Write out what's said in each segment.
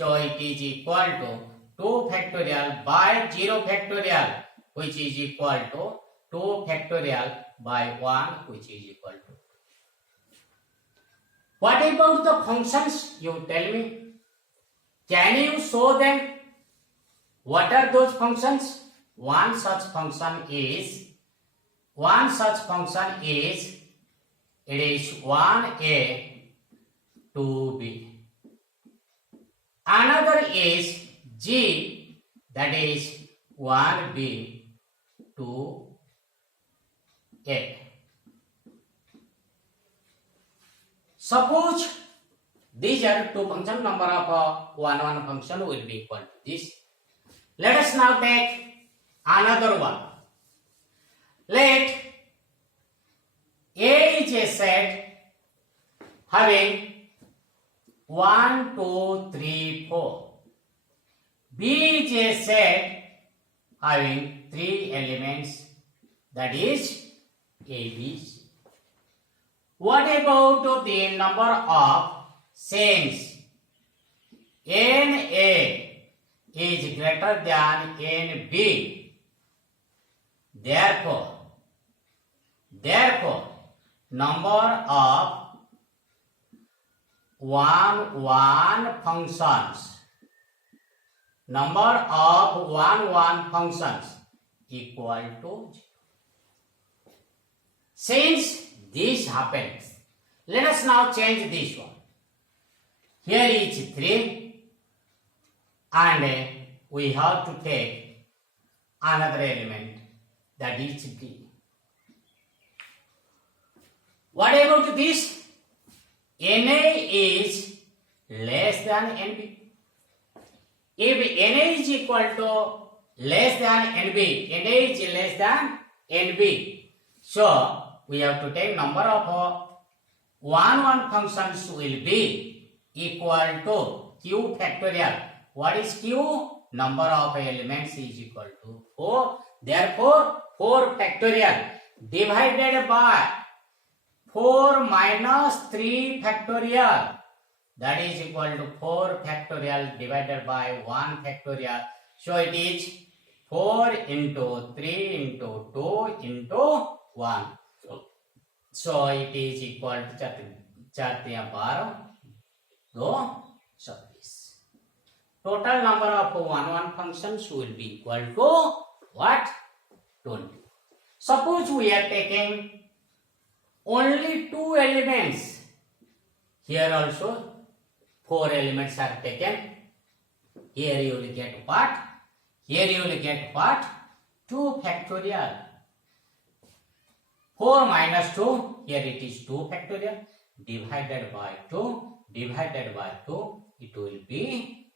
So it is equal to 2 factorial by 0 factorial, which is equal to 2 factorial by 1, which is equal to. What about the functions? You tell me. Can you show them? What are those functions? One such function is, it is 1a, 2b. Another is g, that is 1b, 2a. Suppose these are two functions, number of one function will be equal to this. Let us now take another one. Let A is a set having 1, 2, 3, 4. B is a set having 3 elements, that is ABs. What about the number of chains? NA is greater than NB. Therefore, number of 1 functions, equal to 0. Since this happens, let us now change this one. Here is 3 and we have to take another element, that is B. What about this? NA is less than NB. If NA is equal to less than NB, NA is less than NB. So we have to take number of 1 functions will be equal to Q factorial. What is Q? Number of elements is equal to 4. Therefore, 4 factorial divided by 4 minus 3 factorial, that is equal to 4 factorial divided by 1 factorial. So it is 4 into 3 into 2 into 1. So it is equal to 4 12, 26. Total number of 1 functions will be equal to what? 20. Suppose we are taking only 2 elements. Here also 4 elements are taken. Here you will get what? Here you will get what? 2 factorial. 4 minus 2, here it is 2 factorial, divided by 2, it will be.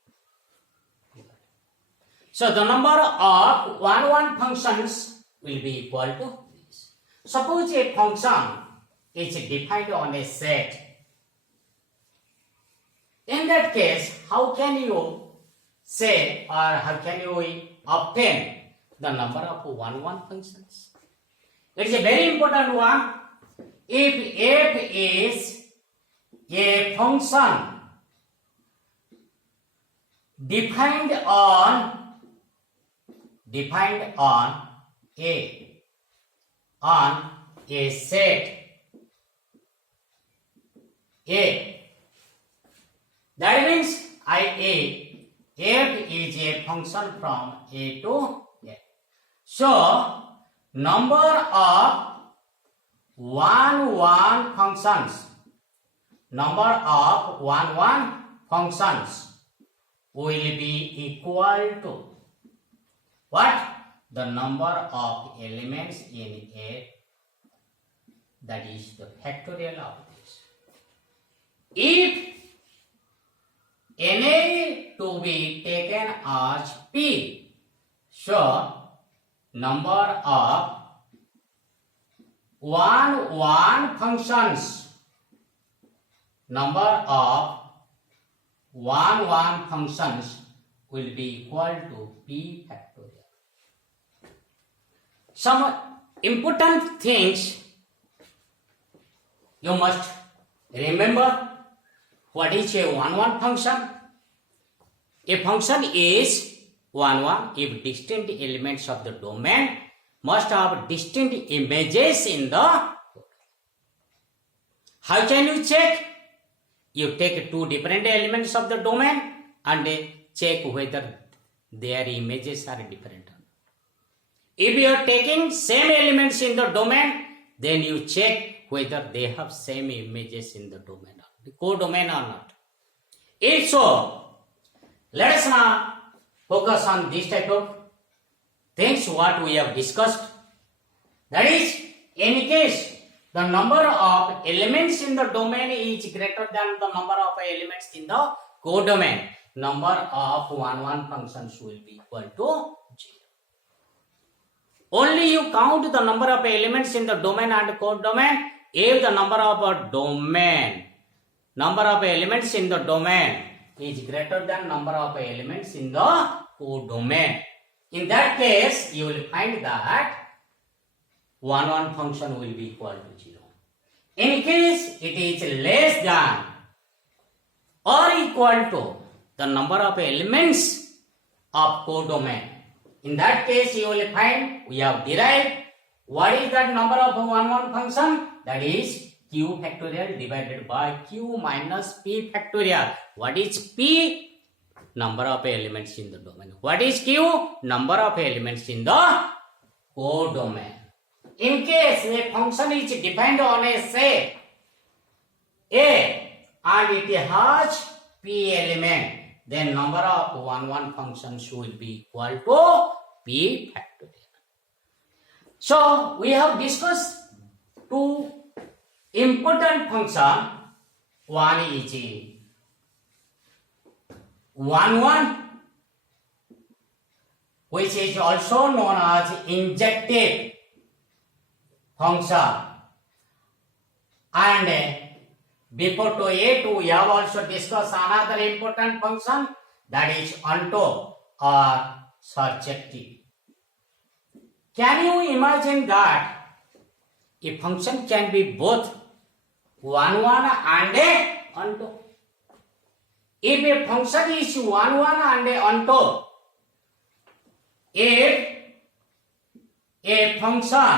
So the number of 1 functions will be equal to this. Suppose a function is defined on a set. In that case, how can you say or how can you obtain the number of 1 functions? It is a very important one. If f is a function defined on a set A, that means f is a function from A to A. So number of 1 functions will be equal to what? The number of elements in A, that is the factorial of this. If NA to be taken as P, so number of 1 functions, will be equal to P factorial. Some important things you must remember. What is a 1 function? A function is 1, 1 if distinct elements of the domain must have distinct images in the. How can you check? You take two different elements of the domain and check whether their images are different. If you are taking same elements in the domain, then you check whether they have same images in the domain, the codomain or not. If so, let us now focus on this type of things what we have discussed. That is, in case the number of elements in the domain is greater than the number of elements in the codomain, number of 1, 1 functions will be equal to 0. Only you count the number of elements in the domain and codomain if the number of elements in the domain is greater than number of elements in the codomain. In that case, you will find that 1, 1 function will be equal to 0. In case it is less than or equal to the number of elements of codomain, in that case you will find we have derived what is that number of 1, 1 function, that is q factorial divided by q minus p factorial. What is p? Number of elements in the domain. What is q? Number of elements in the codomain. In case a function is defined on a set A and it has p element, then number of 1, 1 functions will be equal to p factorial. So we have discussed two important functions. One is 1, 1, which is also known as injective function, and before to it we have also discussed another important function, that is onto or surjective. Can you imagine that a function can be both 1, 1 and a onto? If a function is 1, 1 and a onto, if a function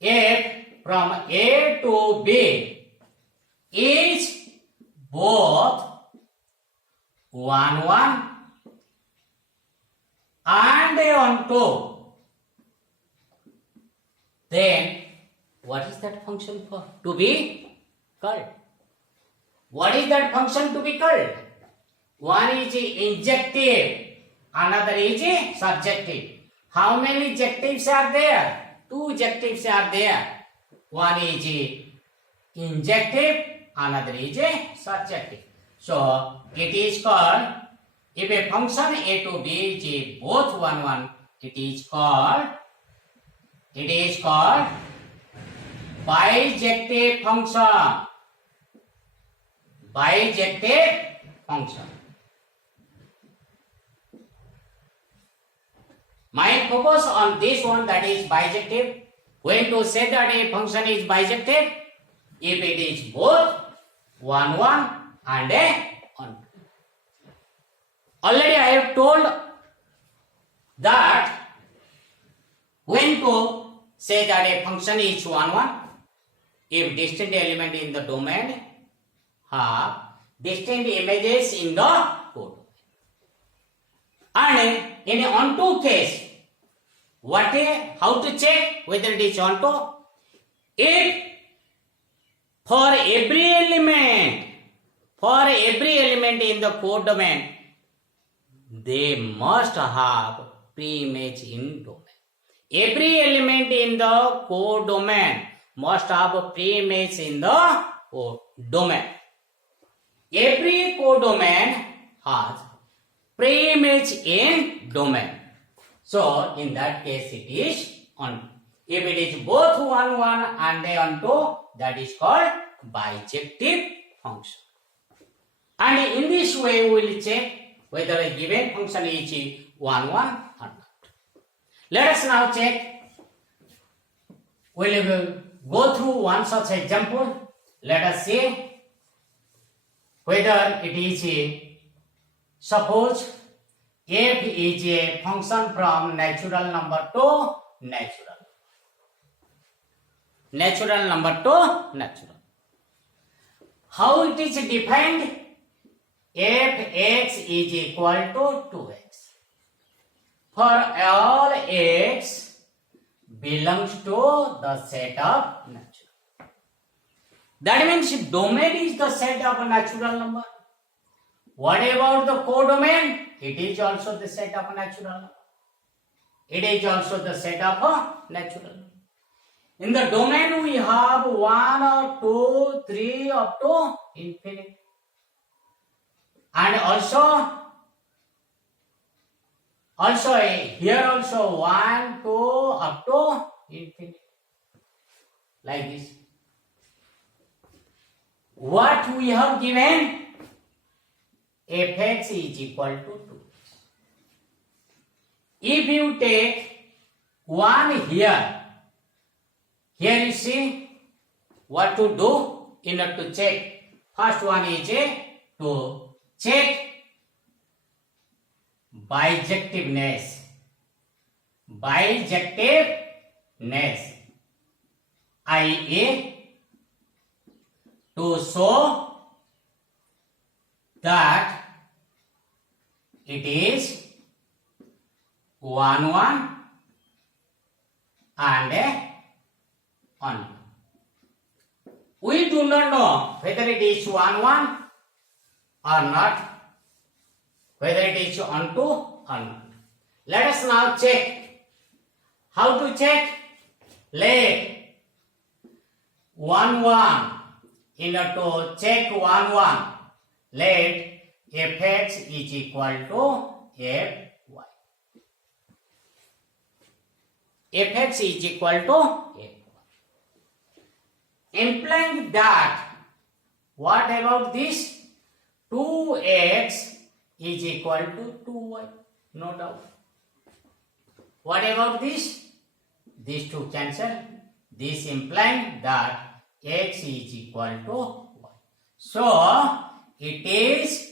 if from A to B is both 1, 1 and a onto, then what is that function for to be called? What is that function to be called? One is injective, another is surjective. How many adjectives are there? Two adjectives are there. One is injective, another is surjective. So it is called, if a function A to B is both 1, 1, it is called bijective function. Bijective function. My focus on this one, that is bijective. When to say that a function is bijective, if it is both 1, 1 and a onto. Already I have told that when to say that a function is 1, 1, if distinct element in the domain have distinct images in the code. And in an onto case, how to check whether it is onto? If for every element in the codomain, they must have pre-image in domain. Every element in the codomain must have a pre-image in the domain. Every codomain has pre-image in domain. So in that case it is onto. If it is both 1, 1 and a onto, that is called bijective function. And in this way we will check whether a given function is 1, 1 or not. Let us now check We will go through one such example. Let us see whether it is a, suppose f is a function from natural number to natural number to natural. How it is defined? Fx is equal to 2x. For all x belongs to the set of natural. That means domain is the set of natural number. What about the codomain? It is also the set of natural number. It is also the set of natural number. In the domain we have 1 or 2, 3 up to infinity. And also here also 1, 2 up to infinity. Like this. What we have given? Fx is equal to 2. If you take 1 here you see what to do in order to check. First one is to check bijectiveness. IA to show that it is 1 1 and 1. We do not know whether it is 1 1 or not, whether it is 1 2 or not. Let us now check. How to check? Let 1 1, in order to check 1 1, let fx is equal to fy. Fx is equal to fy. Implying that, what about this? 2x is equal to 2y, no doubt. What about this? These two cancel. This implying that x is equal to y. So, it is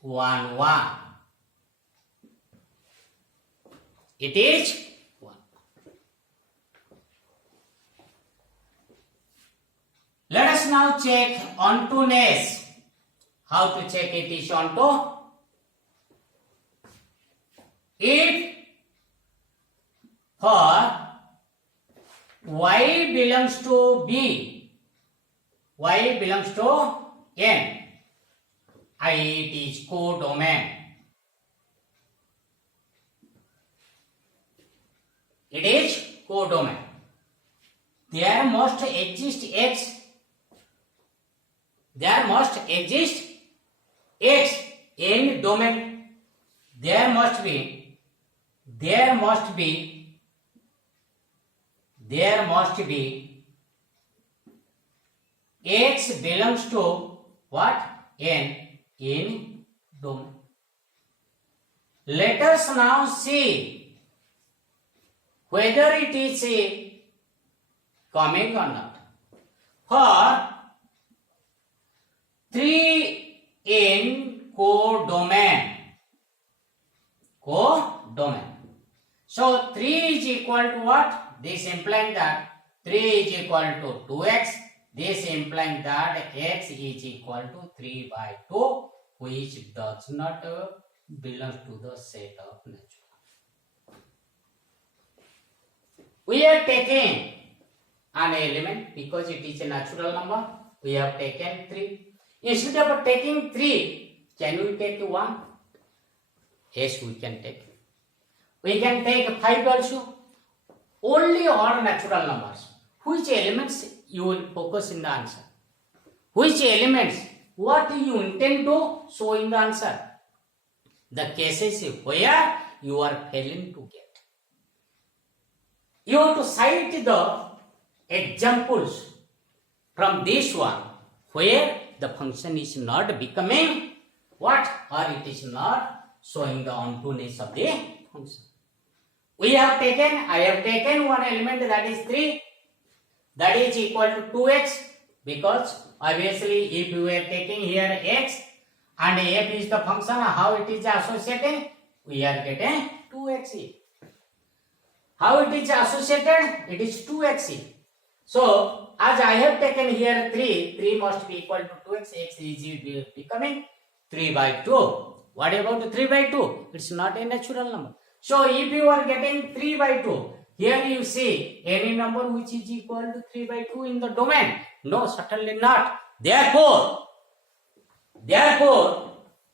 1 1. It is 1. Let us now check ontoness. How to check it is onto? If for y belongs to b, y belongs to n, it is codomain. It is codomain. There must exist x. There must exist x in domain. There must be x belongs to what? N in domain. Let us now see whether it is coming or not. For 3 in codomain. So 3 is equal to what? This implying that 3 is equal to 2x. This implying that x is equal to 3 by 2, which does not belong to the set of natural. We are taking an element because it is a natural number. We have taken 3. Instead of taking 3, can we take 1? Yes, we can take. We can take 5 also. Only all natural numbers. Which elements you will focus in the answer? Which elements? What you intend to show in the answer? The cases where you are failing to get. You have to cite the examples from this one where the function is not becoming what? Or it is not showing the ontoness of the function. I have taken one element that is 3, that is equal to 2x, because obviously if you are taking here x and f is the function, how it is associated, we are getting 2x here. How it is associated, it is 2x here. So as I have taken here 3 must be equal to 2x, x is becoming 3 by 2. What about 3 by 2? It's not a natural number. So if you are getting 3 by 2, here you see any number which is equal to 3 by 2 in the domain. No, certainly not. Therefore,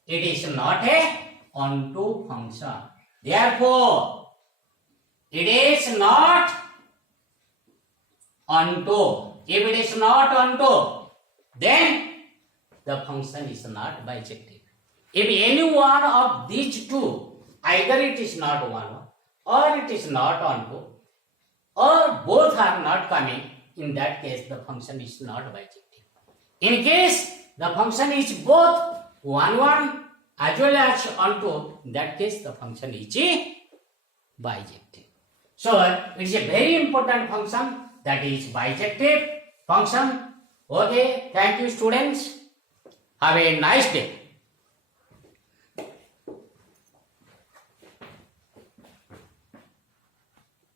it is not a onto function. Therefore, it is not onto. If it is not onto, then the function is not bijective. If any one of these two, either it is not one or it is not onto, or both are not coming, in that case the function is not bijective. In case the function is both 1 as well as onto, in that case the function is bijective. So it is a very important function, that is bijective function. Okay, thank you students. Have a nice day.